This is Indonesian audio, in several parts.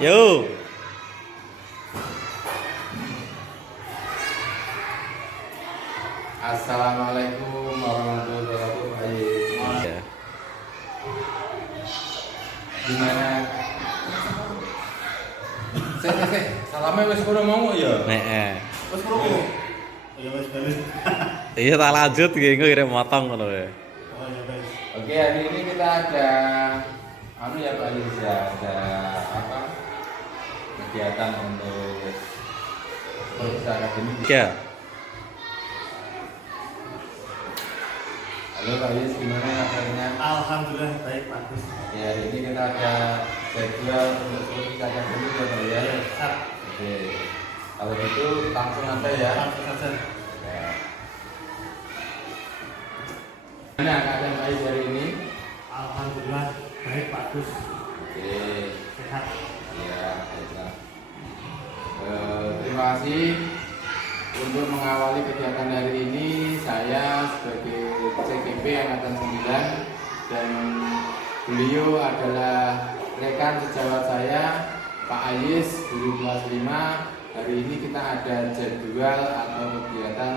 Yo. Assalamualaikum warahmatullahi wabarakatuh. Ya. Gimana? Salamnya wis kono mau ya? Nek. Wis kono. Ya wes balik. Iya tak lanjut iki kira motong ngono ya. Oh ya wes. Oke, hari ini kita ada ya Pak Yus ya, ada apa? Kegiatan untuk perusahaan akademik. Ya. Halo Pak Yus, gimana kabarnya? Alhamdulillah baik Pak Gus. Ya, hari ini kita ada jadwal untuk perusahaan akademik ya Pak ya. Siap. Oke, kalau gitu langsung aja ya. Langsung saja. Ya. Gimana keadaan Pak Yus hari ini? Alhamdulillah baik Pak Gus. Oke, Sehat. ya, baiklah. Terima kasih untuk mengawali kegiatan hari ini. Saya sebagai CGP Angkatan 9 dan beliau adalah rekan sejawat saya Pak Ayis, guru kelas 5. Hari ini kita ada jadwal atau kegiatan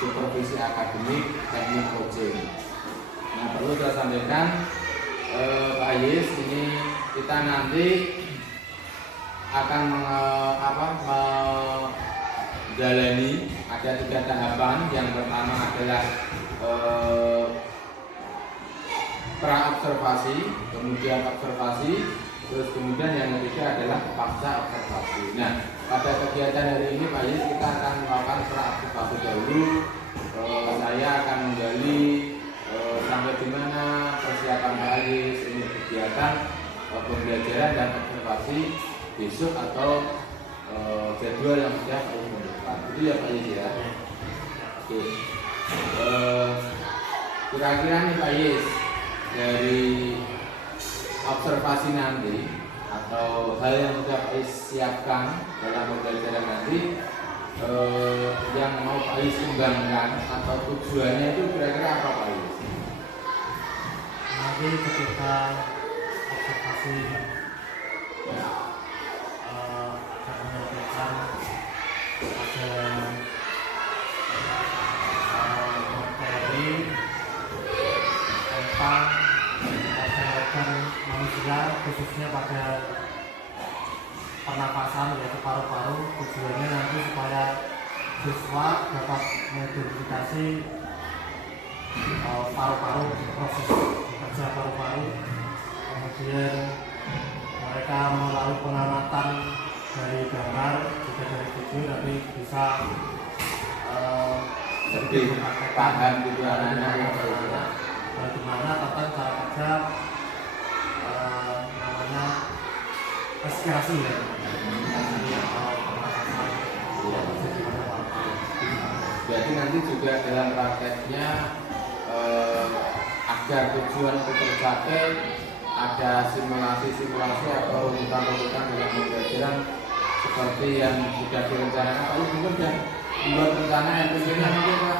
supervisi akademik teknik coaching. Nah, perlu saya sampaikan Pak Ayis, ini kita nanti akan menjalani ada 3 tahapan. Yang pertama adalah pra-observasi, kemudian observasi, terus kemudian yang ketiga adalah pasca observasi. Nah, pada kegiatan hari ini Pak Yus kita akan melakukan pra-observasi dahulu. Saya akan menggali sampai di mana persiapan Pak Yus ini kegiatan pembelajaran dan observasi besok atau jadwal yang sudah Pak Yus menentukan. Itu ya Pak Yus ya. Oke. Kira-kira nih Pak Yus, dari observasi nanti atau hal yang sudah Pak Yus siapkan dalam pembelajaran nanti, yang mau Pak Yus kembangkan atau tujuannya itu kira-kira apa Pak Yus? Nanti ketika observasi akan menyampaikan ada materi tentang kesehatan manusia khususnya pada pernapasan yaitu paru-paru. Tujuannya nanti supaya siswa dapat mengidentifikasi paru-paru, proses kerja paru-paru, kemudian mereka melalui pengamatan dari gambar juga dari video nanti bisa Lebih paham gitu anak-anak bagaimana tentang cara kerja namanya respirasi ya. Jadi nanti juga dalam prakteknya agar tujuan itu tercapai ada simulasi-simulasi atau rujukan-rujukan dalam pembelajaran seperti yang sudah direncanakan. Kalau mungkin sudah membuat rencana yang tentunya mungkin Pak.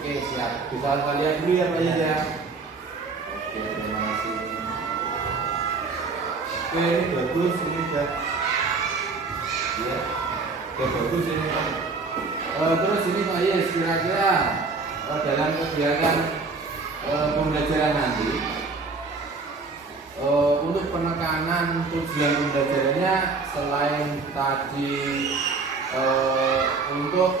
Oke, siap. Bisa kita lihat dulu ya Pak ya. Oke, terima kasih. Oke, ini bagus, ini sudah. Ya, oke, bagus ini Pak. Terus ini Pak Yes, kira-kira dalam kegiatan pembelajaran nanti, untuk penekanan tujuan pembelajarannya selain tadi untuk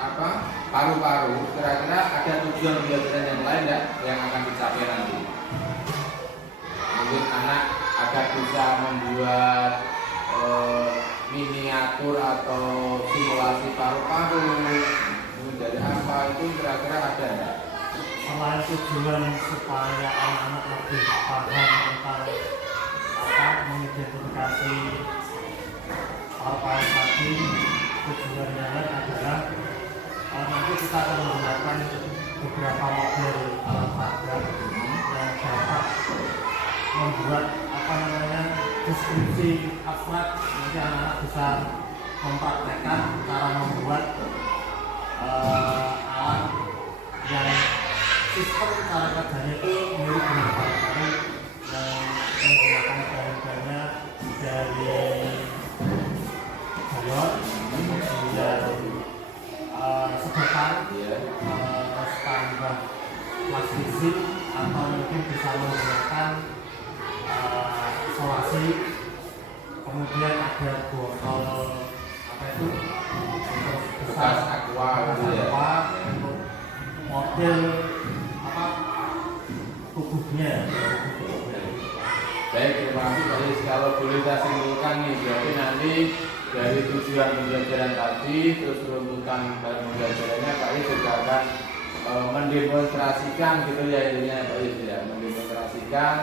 apa paru-paru, kira-kira ada tujuan pembelajaran yang lain ya yang akan dicapai nanti. Mungkin anak agar bisa membuat miniatur atau simulasi paru-paru dari apa itu kira-kira ada enggak? Selain tujuan supaya anak-anak lebih paham tentang mengidentifikasi paru-paru tadi, tujuan yang lain adalah nanti kita akan menggunakan beberapa model alat pada yang dapat membuat deskripsi abstrak. Nanti anak-anak bisa mempraktekkan cara membuat alat yang sistem cara kerjanya itu mirip dengan paru-paru yang menggunakan bahan-bahannya dari balon, kemudian sedotan, terus tambah plastik atau mungkin bisa menggunakan isolasi, kemudian ada botol apa itu Bekas aqua gitu ya. untuk model apa tubuhnya. Baik, terima kasih Pak Is. Kalau boleh saya simpulkan nih, berarti nanti dari tujuan pembelajaran tadi terus runtutan dalam pembelajarannya Pak Is juga akan mendemonstrasikan gitu ya intinya Pak Is ya, mendemonstrasikan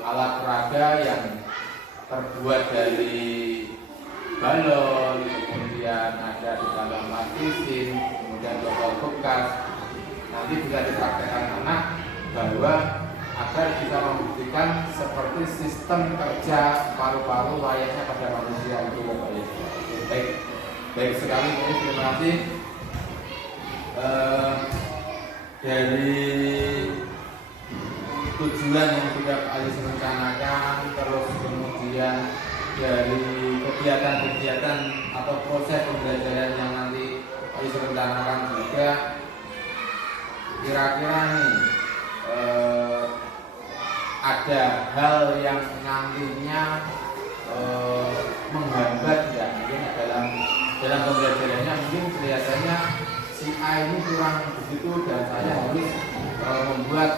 alat peraga yang terbuat dari balon, kemudian ada di dalam plastisin, kemudian botol bekas. Nanti bisa dipraktekkan anak bahwa agar bisa membuktikan seperti sistem kerja paru-paru layaknya pada manusia itu ya Pak Is. Baik, baik sekali Pak Is, terima kasih. Dari tujuan yang sudah Pak Is rencanakan, terus kemudian dari kegiatan-kegiatan atau proses pembelajaran yang nanti Pak Is rencanakan juga, kira-kira nih ada hal yang nantinya menghambat ya mungkin dalam pembelajarannya, mungkin kelihatannya si A ini kurang begitu dan saya harus membuat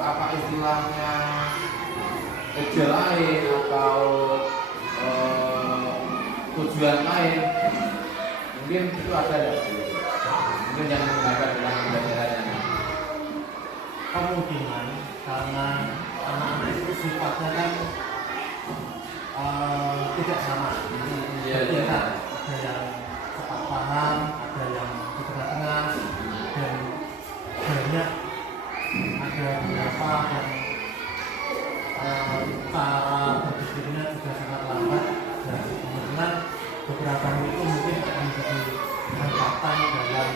apa istilahnya tujuan lain atau tujuan lain, mungkin itu ada ya, mungkin yang menghambat dalam pembelajarannya. Kemungkinan karena anak-anak itu sifatnya kan tidak sama. Iya. Ada yang cepat paham, ada yang di tengah-tengah, dan banyak ada beberapa yang cara berpikirnya juga sangat lambat, dan kemungkinan beberapa itu mungkin akan menjadi hambatan dalam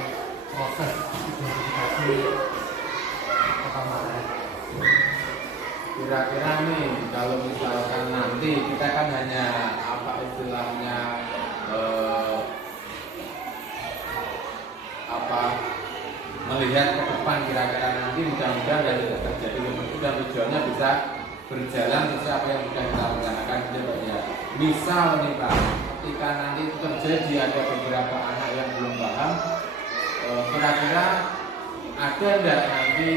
proses identifikasi pertama. Kira-kira nih kalau misalkan nanti kita kan hanya apa istilahnya melihat ke depan, kira-kira nanti mudah-mudahan dari terjadi itu dan tujuannya bisa berjalan sesuai apa yang sudah kita rencanakan ya. Misal nih Pak, ketika nanti terjadi ada beberapa anak yang belum paham, kira-kira ada enggak nanti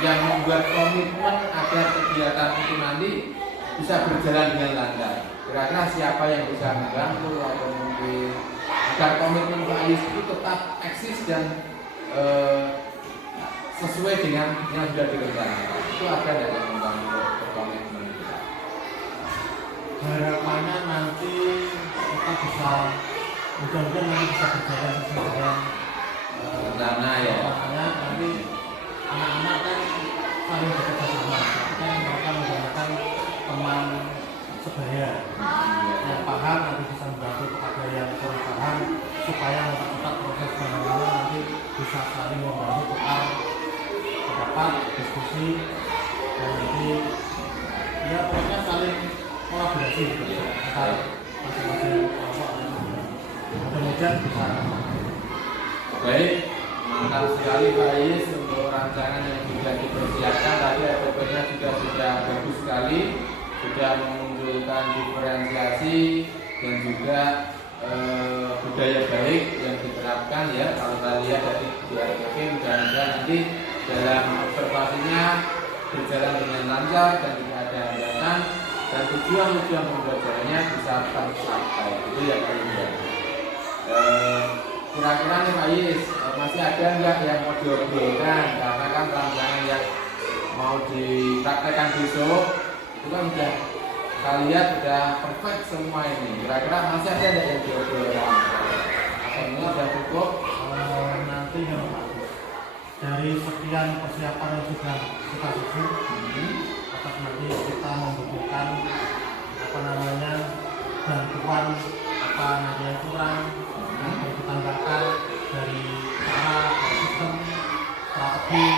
yang membuat komitmen agar kegiatan itu nanti bisa berjalan dengan lancar? Kira-kira siapa yang bisa membantu atau mungkin agar komitmen Pak Is itu tetap eksis dan sesuai dengan yang sudah direncanakan? Itu ada nggak yang membantu komitmen? Harapannya nanti kita bisa, mudah-mudahan nanti bisa berjalan sesuai dengan rencana ya. Makanya nanti anak-anak kan saling bekerja sama, kita mereka menggunakan teman sebaya yang paham nanti bisa membantu kepada yang kurang paham supaya mempercepat proses pemahaman, nanti bisa saling membantu tukar pendapat, diskusi, dan nanti ya pokoknya saling kolaborasi gitu ya antara masing-masing kelompok, dan mudah-mudahan bisa. Baik, mantap sekali Pak Is untuk rancangan yang sudah dipersiapkan. Tadi APP-nya juga sudah bagus sekali, sudah memunculkan diferensiasi dan juga budaya baik yang diterapkan ya. Kalau kita lihat dari di APP, mudah-mudahan nanti dalam observasinya berjalan dengan lancar dan tidak ada hambatan dan tujuan-tujuan pembelajarannya bisa tercapai. Itu ya Pak Is ya. Kira-kira nih Pak Is, masih ada nggak yang mau diobrolkan? Karena kan rancangan yang mau dipraktekkan besok itu kan udah kita lihat udah perfect semua ini. Kira-kira masih ada nggak yang diobrolkan? Atau ini udah cukup? Nanti ya Pak, dari sekian persiapan yang sudah kita susun, atas nanti kita membutuhkan apa namanya bantuan apa nanti yang kurang, yang perlu ditambahkan dari cara sistem, strategi,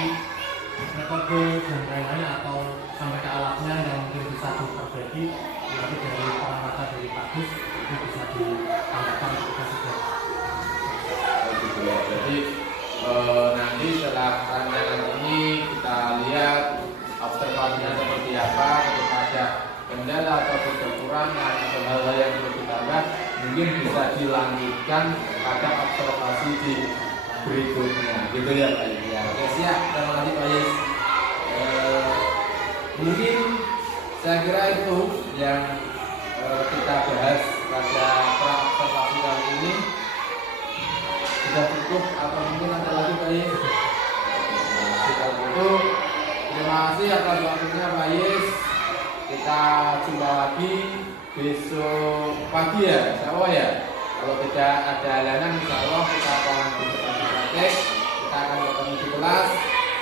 metode metode dan lain-lain atau sampai ke alatnya yang mungkin bisa diperbaiki, nanti dari pengamatan dari Pak Gus itu bisa ditambahkan juga sudah. Gitu ya. Jadi nanti setelah rancangan ini kita lihat observasinya seperti apa, ketika ada kendala atau kekurangan atau hal-hal yang perlu ditambah, mungkin bisa dilanjutkan pada observasi di berikutnya, gitu ya Pak Yus. Ya, oke, siap. Terima kasih Pak Yus. Mungkin saya kira itu yang kita bahas pada pra-observasi kali ini. Sudah cukup atau mungkin ada lagi Pak Yus? Kalau itu, terima kasih atas waktunya Pak Yus. Kita jumpa lagi besok pagi ya, insya Allah ya. Kalau tidak ada halangan, insya Allah kita akan praktek, kita akan ketemu di kelas.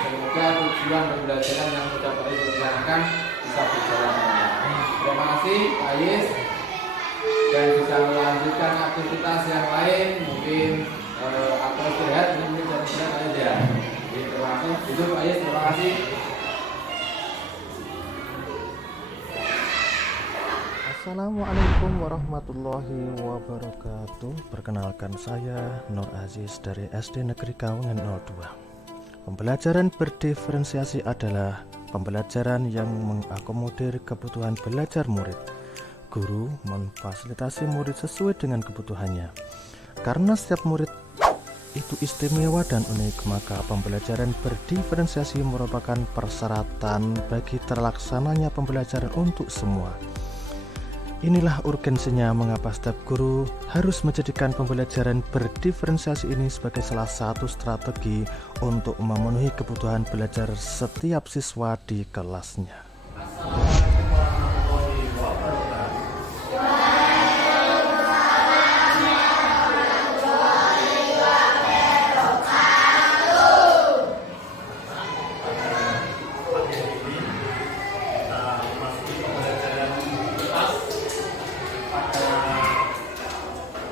Semoga tujuan pembelajaran yang sudah Pak Yus rencanakan bisa berjalan. Terima kasih Pak Yus, dan bisa melanjutkan aktivitas yang lain, mungkin atau istirahat, mungkin jam istirahat aja. Terima kasih. Itu Pak Yus, terima kasih. Assalamualaikum warahmatullahi wabarakatuh. Perkenalkan saya Nur Aziz dari SD Negeri Kawengan 02. Pembelajaran berdiferensiasi adalah pembelajaran yang mengakomodir kebutuhan belajar murid. Guru memfasilitasi murid sesuai dengan kebutuhannya. Karena setiap murid itu istimewa dan unik, maka pembelajaran berdiferensiasi merupakan persyaratan bagi terlaksananya pembelajaran untuk semua. Inilah urgensinya mengapa setiap guru harus menjadikan pembelajaran berdiferensiasi ini sebagai salah satu strategi untuk memenuhi kebutuhan belajar setiap siswa di kelasnya. Assalamualaikum warahmatullahi wabarakatuh.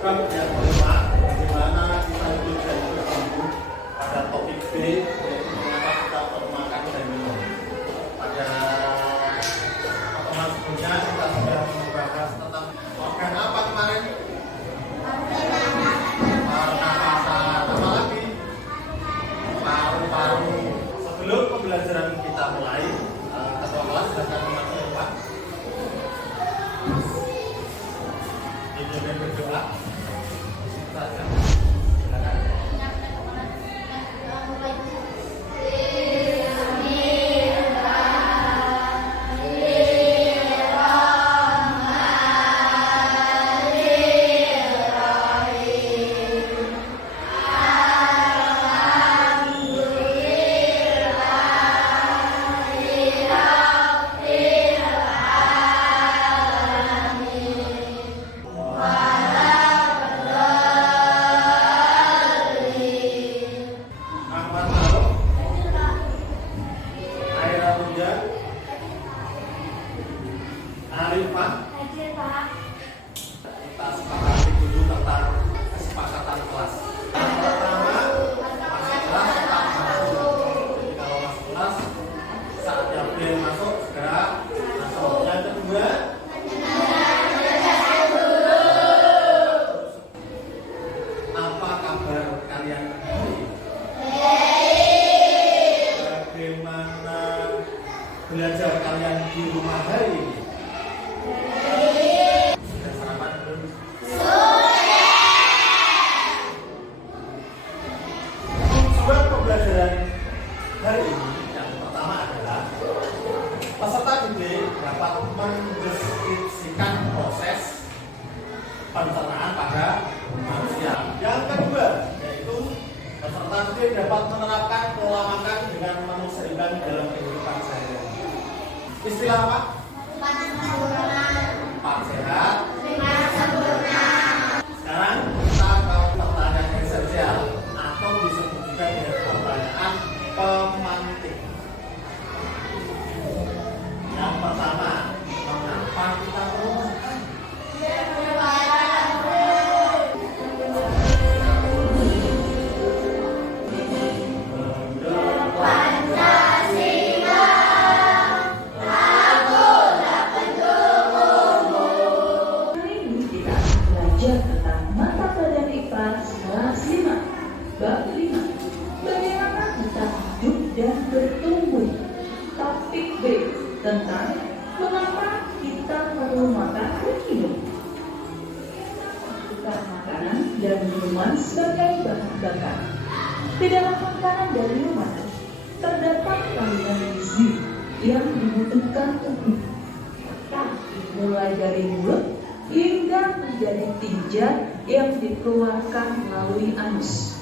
Bab yang kelima, bagaimana kita hidup dan bertumbuh, pada topik B, yaitu mengapa kita perlu makan dan minum. Pada pertemuan sebelumnya kita sudah membahas tentang organ apa kemarin? Pernafasan. Apa lagi? Paru-paru. Sebelum pembelajaran kita mulai, ketua kelas silakan memasuki Pak. Ini berdoa. Arifah, kita sepakati dulu tentang kesepakatan kelas. Yang pertama, masuk kelas tetap masuk. Jadi kalau masuk kelas, saat yang bel masuk segera masuk. Yang kedua, apa kabar kalian hari ini? Bagaimana belajar kalian di rumah hari ini? Sudah sarapan belum? Tujuan pembelajaran hari ini yang pertama adalah peserta didik dapat mendeskripsikan proses pencernaan pada manusia. Yang kedua yaitu peserta didik dapat menerapkan pola makan dengan menu seimbang dalam kehidupan sehari-hari. Istilah apa? Empat sehat, lima sempurna. Sekarang kita ke pertanyaan esensial atau disebut juga dengan pertanyaan pemantik. Yang pertama, mengapa kita perlu makan? Pancasila. sebagai bahan bakar. Di dalam makanan dan minuman terdapat kandungan gizi yang dibutuhkan tubuh, mulai dari mulut hingga menjadi tinja yang dikeluarkan melalui anus.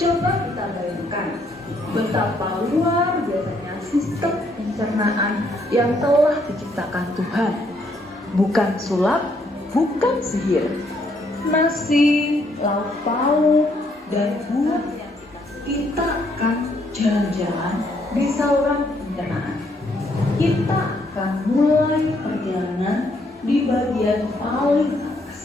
Coba kita bayangkan betapa luar biasanya sistem pencernaan yang telah diciptakan Tuhan. Bukan sulap, bukan sihir. Nasi, lauk pauk, dan buah kita akan jalan-jalan di saluran pencernaan. Kita akan mulai perjalanan di bagian paling atas.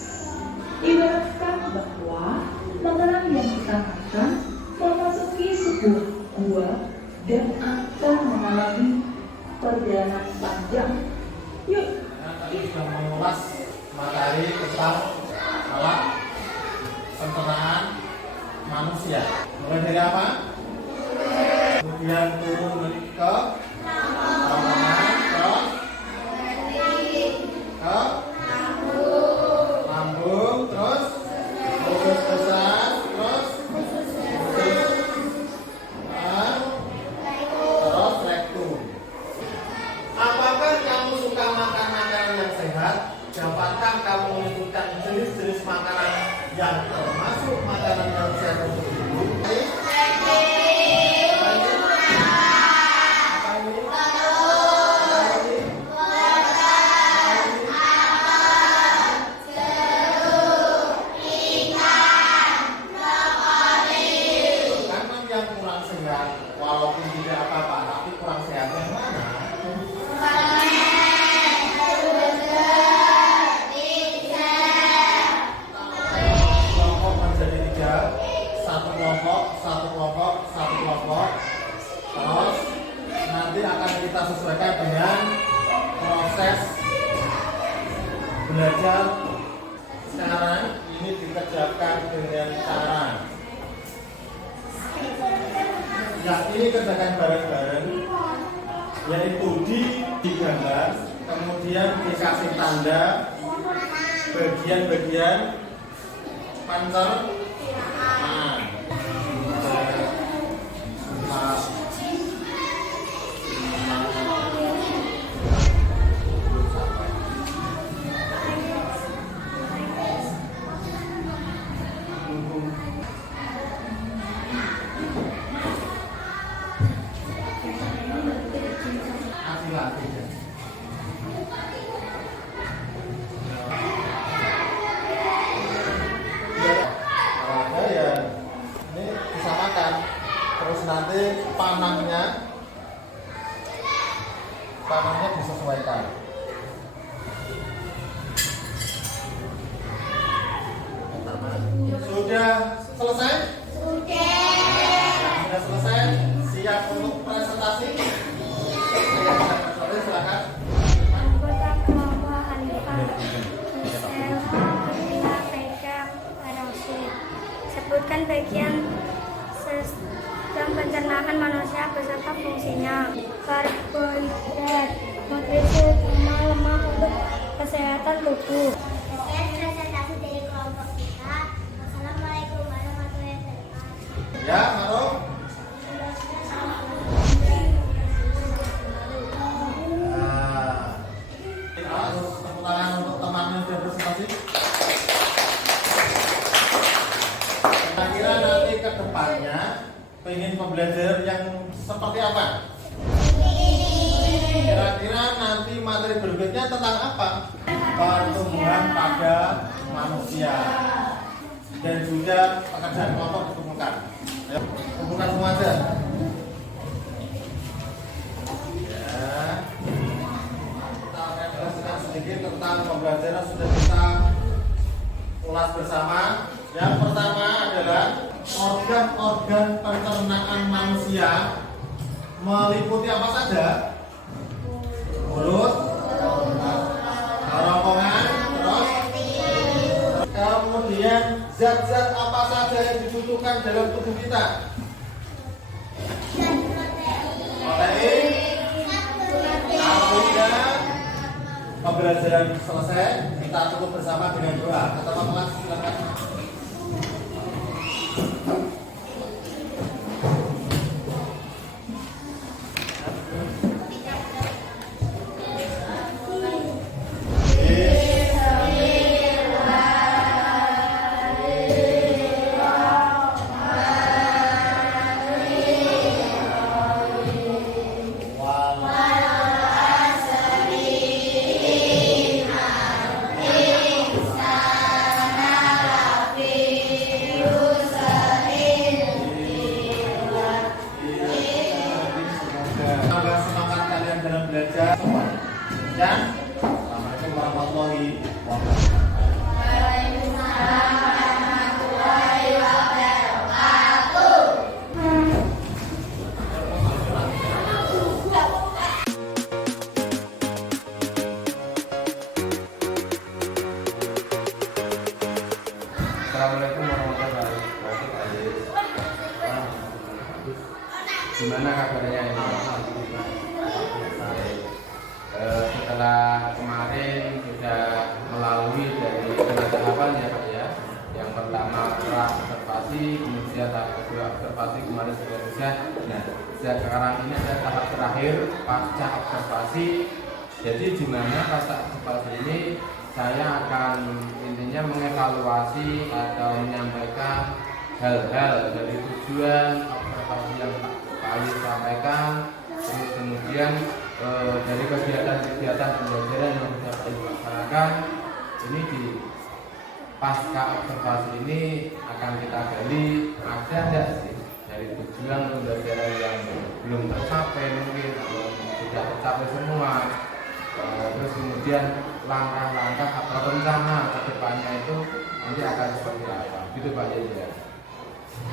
Ibaratkan bahwa makanan yang kita makan memasuki sebuah gua dan akan mengalami perjalanan panjang. Yuk, Tadi sudah mengulas materi tentang alat pencernaan manusia. Mulai dari apa? Kemudian turun ke kerongkongan, terus ke lambung, terus usus besar, terus terus rektum. Apakah kamu suka makan makanan yang sehat? Dapatkah kamu menyebutkan jenis-jenis makanan yang termasuk makanan yang sehat untuk tubuh? Walaupun tidak apa-apa, tapi kurang sehat yang mana? Kelompok menjadi 3, satu kelompok. Terus nanti akan kita sesuaikan dengan proses belajar. Sekarang ini dikerjakan dengan cara ini kerjakan bareng-bareng, yaitu digambar, kemudian dikasih tanda bagian-bagian pencernaan. Terus nanti panahnya disesuaikan. Sudah selesai? Sudah selesai? Siap untuk presentasi? Silakan. Anggota kelompok Hanifah Michelle Fatima Vega Rosid. Sebutkan bagian sistem pencernaan manusia beserta fungsinya. Karbohidrat, nutrisi utama lemak untuk kesehatan tubuh. Sekian presentasi dari kelompok kita. Wassalamualaikum warahmatullahi wabarakatuh. Ya, Maruf. Tepuk tangan untuk temannya yang presentasi. Kira-kira nanti ke depannya pengen pembelajaran yang seperti apa? Kira-kira nanti materi berikutnya tentang apa? Pertumbuhan pada manusia dan juga pekerjaan kelompok dikumpulkan. Ayo, kumpulkan semua aja. Ya. Kita akan jelaskan sedikit tentang pembelajaran sudah kita ulas bersama. Yang pertama adalah organ-organ pencernaan manusia meliputi apa saja? Mulut, kerongkongan, terus kemudian zat-zat apa saja yang dibutuhkan dalam tubuh kita? Protein, karbohidrat. Pembelajaran selesai, kita tutup bersama dengan doa. Kata Pak Mas, silakan. belajar semuanya. Ya, assalamualaikum warahmatullahi wabarakatuh. Assalamualaikum warahmatullahi wabarakatuh. Gimana kabarnya ini? Setelah kemarin sudah melalui dari tahapan ya Pak ya. Yang pertama pra observasi, kemudian tahap kedua observasi, kemarin sudah selesai. Nah, sekarang ini ada tahap terakhir pasca observasi. Jadi di mana pasca observasi ini saya akan intinya mengevaluasi atau menyampaikan hal-hal dari tujuan observasi yang Pak Ali sampaikan, terus kemudian dari kegiatan-kegiatan pembelajaran yang sudah Pak Ali laksanakan. Ini di pasca observasi ini akan kita gali ada tidak sih dari tujuan pembelajaran yang belum tercapai mungkin atau sudah tercapai semua. Terus kemudian langkah-langkah atau rencana ke depannya itu nanti akan seperti apa gitu Pak ya.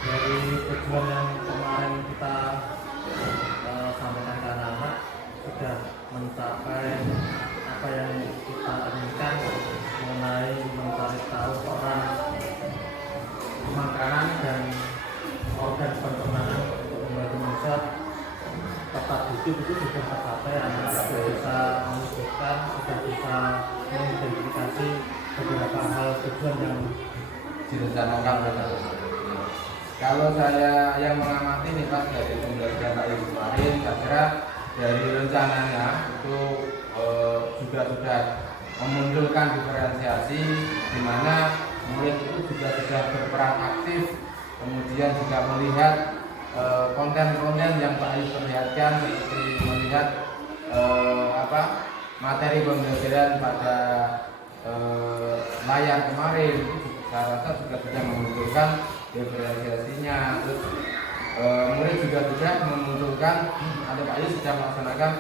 Dari tujuan yang kemarin kita sampaikan ke anak-anak sudah mencapai apa yang kita inginkan mengenai mencari tahu peran makanan dan organ pencernaan untuk membantu manusia tetap hidup itu sudah tercapai. Anak-anak sudah bisa menyebutkan, sudah bisa mengidentifikasi beberapa hal tujuan yang direncanakan. Kalau saya yang mengamati nih Pak dari pembelajaran Pak Yus kemarin, saya kira dari rencananya itu juga sudah memunculkan diferensiasi di mana murid itu juga sudah berperan aktif, kemudian juga melihat konten-konten yang Pak Yus perlihatkan seperti melihat materi pembelajaran pada layar kemarin itu saya rasa juga sudah memunculkan diferensiasinya. Terus murid juga sudah memunculkan atau Pak Yus sudah melaksanakan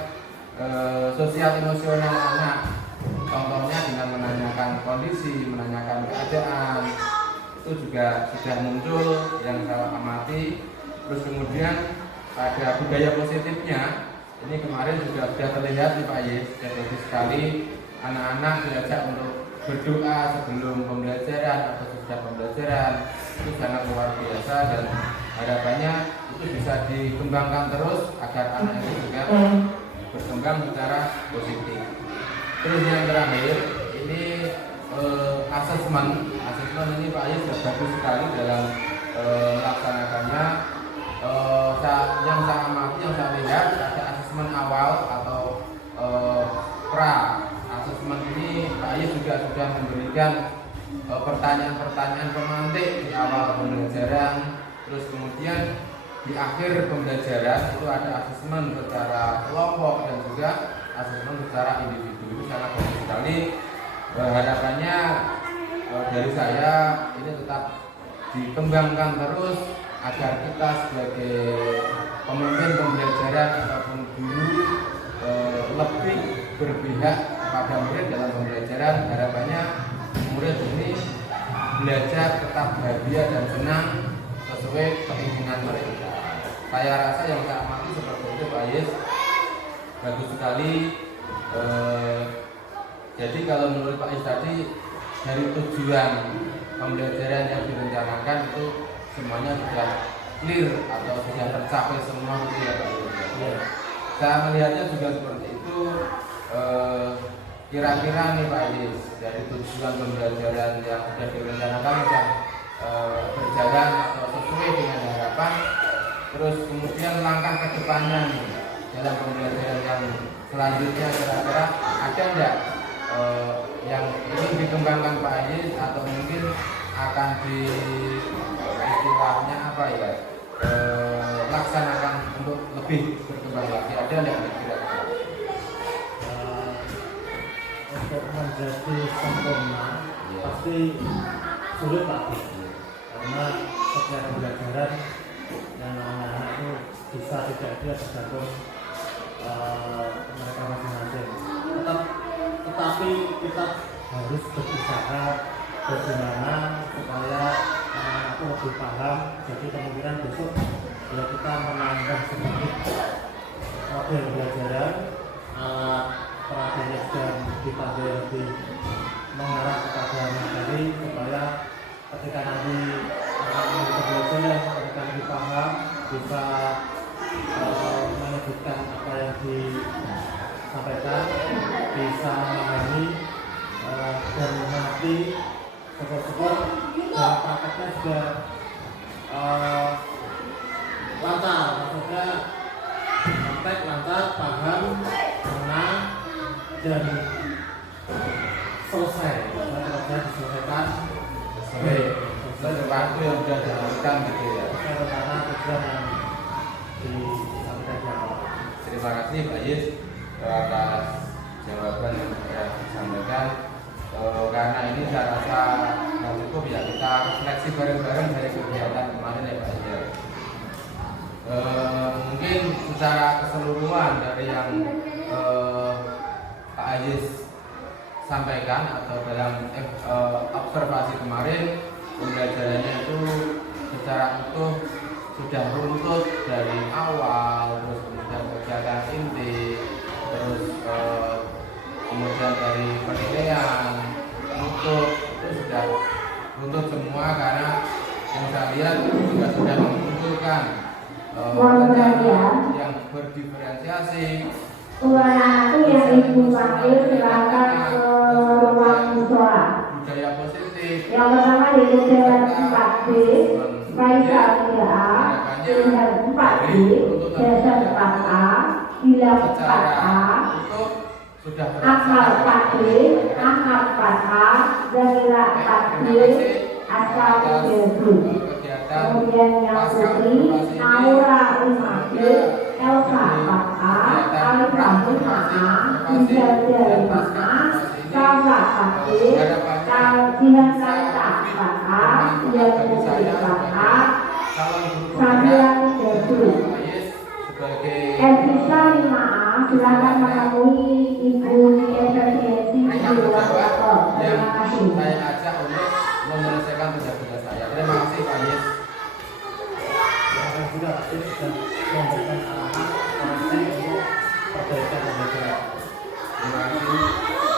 sosial emosional anak, contohnya dengan menanyakan kondisi, menanyakan keadaan, itu juga sudah muncul yang saya amati. Terus kemudian pada budaya positifnya ini kemarin juga sudah terlihat di Pak Yus, sudah bagus sekali anak-anak diajak untuk berdoa sebelum pembelajaran atau sesudah pembelajaran. Itu sangat luar biasa dan harapannya itu bisa dikembangkan terus agar anak itu juga berkembang secara positif. Terus yang terakhir ini asesmen ini Pak Yus sudah bagus sekali dalam melaksanakannya. Yang saya amati, yang saya lihat ada asesmen awal atau pra asesmen ini Pak Yus juga sudah memberikan pertanyaan-pertanyaan pemantik di awal pembelajaran. Terus kemudian di akhir pembelajaran itu ada asesmen secara kelompok dan juga asesmen secara individu. Itu sangat bagus sekali. Harapannya dari saya ini tetap dikembangkan terus agar kita sebagai pemimpin pembelajaran ataupun guru lebih berpihak pada murid dalam pembelajaran. Harapannya murid ini belajar tetap bahagia dan senang sesuai keinginan mereka. Saya rasa yang saya amati seperti itu Pak Yus, bagus sekali. Jadi kalau menurut Pak Yus tadi dari tujuan pembelajaran yang direncanakan itu semuanya sudah clear atau sudah tercapai semua gitu ya Pak Yus. Ya. Saya melihatnya juga seperti itu. Kira-kira nih Pak Yus, dari tujuan pembelajaran yang sudah direncanakan sudah berjalan atau sesuai dengan harapan. Terus kemudian langkah ke depannya nih dalam pembelajaran yang selanjutnya kira-kira ada enggak yang ingin dikembangkan Pak Yus atau mungkin akan di istilahnya apa ya laksanakan untuk lebih berkembang lagi, ada enggak kira-kira? Untuk menjadi sempurna pasti sulit Pak, karena setiap pembelajaran yang anak-anak itu bisa tidak dia tergantung mereka masing-masing. Tetapi kita harus berusaha bagaimana supaya anak-anak itu lebih paham. Jadi kemungkinan besok ya kita menambah sedikit model pembelajaran, peradannya dan ditambah lebih mengarah kepada materi supaya ketika nanti anak-anak itu belajar mereka lebih paham, bisa menyebutkan apa yang disampaikan, bisa memahami dan mengerti. Syukur-syukur dalam prakteknya juga lancar, maksudnya praktek lancar, paham, menang, dan selesai. Kerja diselesaikan Sesuai waktu yang sudah dilakukan gitu ya. sesuai rencana tujuan yang disampaikan di awal. Terima kasih Pak Yus atas jawaban yang sudah disampaikan. Karena ini saya rasa nggak cukup ya, kita refleksi bareng-bareng dari kegiatan kemarin ya Pak Yus. Mungkin secara keseluruhan dari yang Pak Yus sampaikan atau dalam observasi kemarin, pembelajarannya itu secara utuh sudah runtut dari awal, terus kemudian kegiatan inti, terus kemudian dari penilaian utuh itu sudah runtut semua, karena yang saya lihat juga sudah mengumpulkan yang berdiferensiasi. Anak itu yang ibu panggil silakan ke ruang musola. Budaya positif. Yang pertama yaitu jalan 4B, Faisal 3A, pilihan 4B, dasar 4A, bilang 4A, akal 4B, akal 4A, Zakira 4B, asal 3B. Kemudian yang putri, Aura 5B, Elsa 4A, Alifah 5A, Izadia 5A, Kawa 4B, Jihan Kata 4A, Yasmudi 4A, Sabila 3B. Evisa 5A, silakan menemui Ibu Efesiensi di ruang kantor. Terima kasih. Saya ajak untuk menyelesaikan tugas-tugas saya. Terima kasih Pak Yus. Yang juga aktif dan memberikan arahan koreksi untuk perbaikan pembelajaran. Terima kasih.